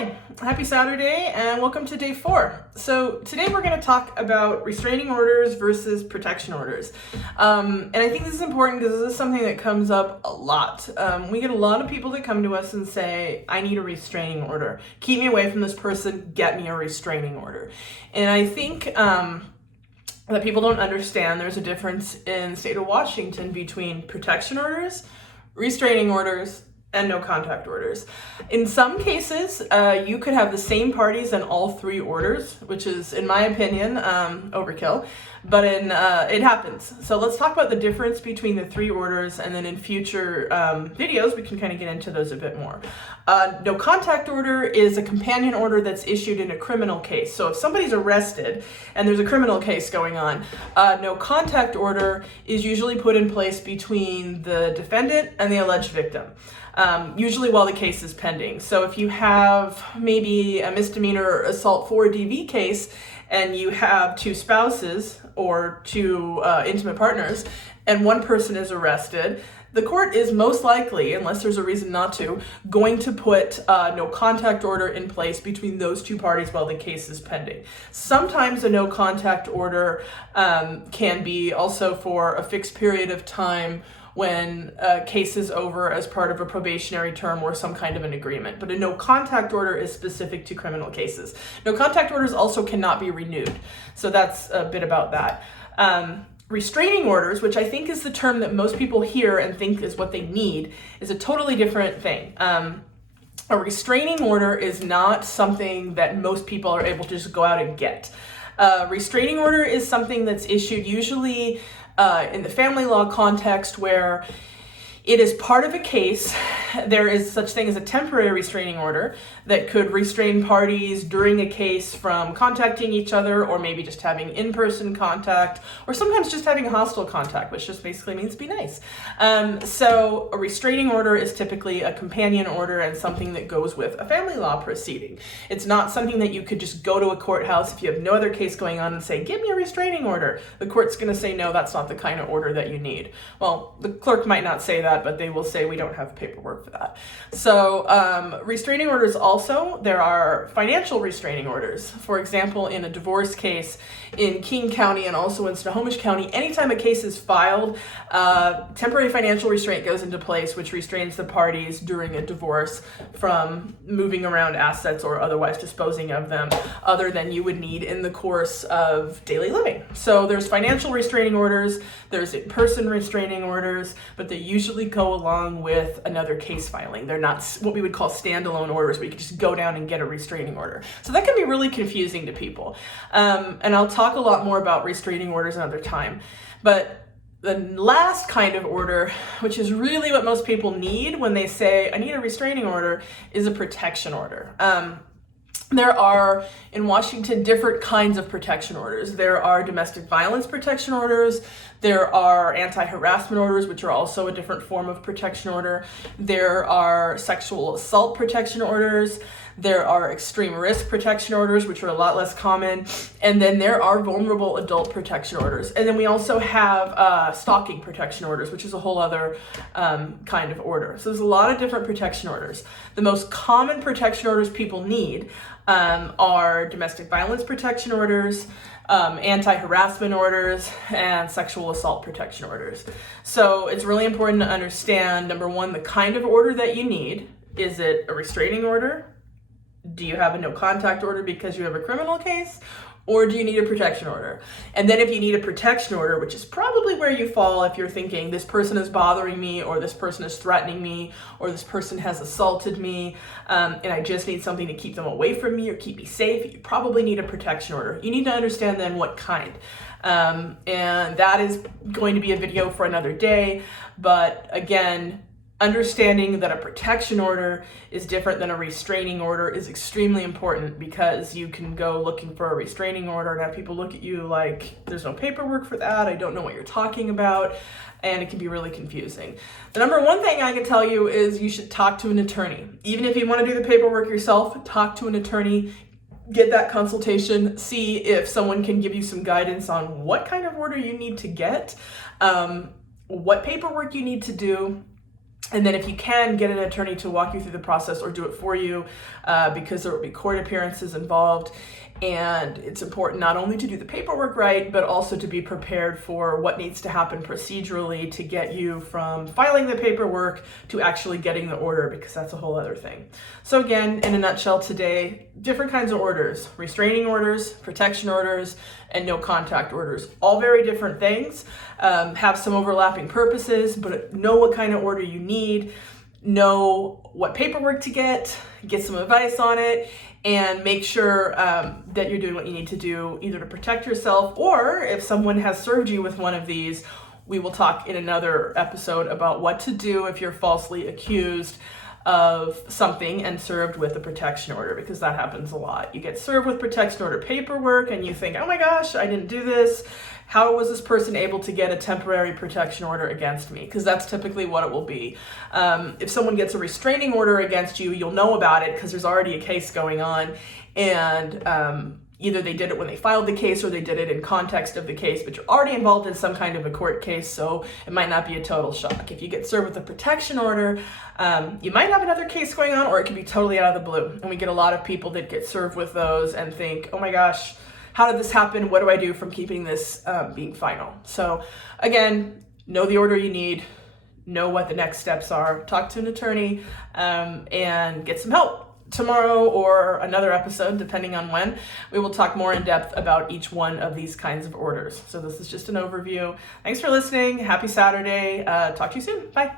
Hi, happy Saturday and welcome to day 4. So today we're going to talk about restraining orders versus protection orders. And I think this is important because this is something that comes up a lot. We get a lot of people that come to us and say, I need a restraining order. Keep me away from this person, get me a restraining order. And I think that people don't understand there's a difference in the state of Washington between protection orders, restraining orders, and no contact orders. In some cases, you could have the same parties in all 3 orders, which is, in my opinion, overkill, but it happens. So let's talk about the difference between the 3 orders, and then in future videos, we can kind of get into those a bit more. No contact order is a companion order that's issued in a criminal case. So if somebody's arrested and there's a criminal case going on, no contact order is usually put in place between the defendant and the alleged victim. Usually while the case is pending. So if you have maybe a misdemeanor assault 4DV case and you have 2 spouses or 2 intimate partners and one person is arrested, the court is most likely, unless there's a reason not to, going to put no contact order in place between those 2 parties while the case is pending. Sometimes a no contact order can be also for a fixed period of time when a case is over as part of a probationary term or some kind of an agreement. But a no contact order is specific to criminal cases. No contact orders also cannot be renewed. So that's a bit about that. Restraining orders, which I think is the term that most people hear and think is what they need, is a totally different thing. A restraining order is not something that most people are able to just go out and get. Restraining order is something that's issued usually in the family law context where it is part of a case. There is such thing as a temporary restraining order that could restrain parties during a case from contacting each other, or maybe just having in-person contact, or sometimes just having hostile contact, which just basically means be nice. So a restraining order is typically a companion order and something that goes with a family law proceeding. It's not something that you could just go to a courthouse if you have no other case going on and say, give me a restraining order. The court's going to say, no, that's not the kind of order that you need. Well, the clerk might not say that, but they will say we don't have paperwork for that. So restraining orders also, there are financial restraining orders. For example, in a divorce case in King County and also in Snohomish County, anytime a case is filed, temporary financial restraint goes into place, which restrains the parties during a divorce from moving around assets or otherwise disposing of them other than you would need in the course of daily living. So there's financial restraining orders, there's in-person restraining orders, but they usually go along with another case filing. They're not what we would call standalone orders where you can just go down and get a restraining order. So that can be really confusing to people. And I'll talk a lot more about restraining orders another time. But the last kind of order, which is really what most people need when they say, I need a restraining order, is a protection order. There are, in Washington, different kinds of protection orders. There are domestic violence protection orders. There are anti-harassment orders, which are also a different form of protection order. There are sexual assault protection orders. There are extreme risk protection orders, which are a lot less common. And then there are vulnerable adult protection orders. And then we also have stalking protection orders, which is a whole other kind of order. So there's a lot of different protection orders. The most common protection orders people need are domestic violence protection orders, anti-harassment orders, and sexual assault protection orders. So it's really important to understand, number one, the kind of order that you need. Is it a restraining order? Do you have a no contact order because you have a criminal case? Or do you need a protection order? And then if you need a protection order, which is probably where you fall if you're thinking this person is bothering me, or this person is threatening me, or this person has assaulted me, and I just need something to keep them away from me or keep me safe, you probably need a protection order. You need to understand then what kind. And that is going to be a video for another day. But again, understanding that a protection order is different than a restraining order is extremely important, because you can go looking for a restraining order and have people look at you like there's no paperwork for that, I don't know what you're talking about, and it can be really confusing. The number one thing I can tell you is you should talk to an attorney. Even if you want to do the paperwork yourself, talk to an attorney, get that consultation, see if someone can give you some guidance on what kind of order you need to get, what paperwork you need to do, And then if you can, get an attorney to walk you through the process or do it for you, because there will be court appearances involved. And it's important not only to do the paperwork right, but also to be prepared for what needs to happen procedurally to get you from filing the paperwork to actually getting the order, because that's a whole other thing. So again, in a nutshell today, different kinds of orders: restraining orders, protection orders, and no contact orders. All very different things, have some overlapping purposes, but know what kind of order you need, know what paperwork to get some advice on it, and make sure that you're doing what you need to do either to protect yourself, or if someone has served you with one of these, we will talk in another episode about what to do if you're falsely accused of something and served with a protection order, because that happens a lot. You get served with protection order paperwork and you think, oh my gosh, I didn't do this. How was this person able to get a temporary protection order against me? Because that's typically what it will be. If someone gets a restraining order against you, you'll know about it because there's already a case going on, and either they did it when they filed the case or they did it in context of the case, but you're already involved in some kind of a court case, so it might not be a total shock. If you get served with a protection order, you might have another case going on, or it could be totally out of the blue. And we get a lot of people that get served with those and think, oh my gosh, how did this happen? What do I do from keeping this being final? So again, know the order you need, know what the next steps are, talk to an attorney, and get some help. Tomorrow or another episode, depending on when, we will talk more in depth about each one of these kinds of orders. So this is just an overview. Thanks for listening. Happy Saturday. Talk to you soon. Bye.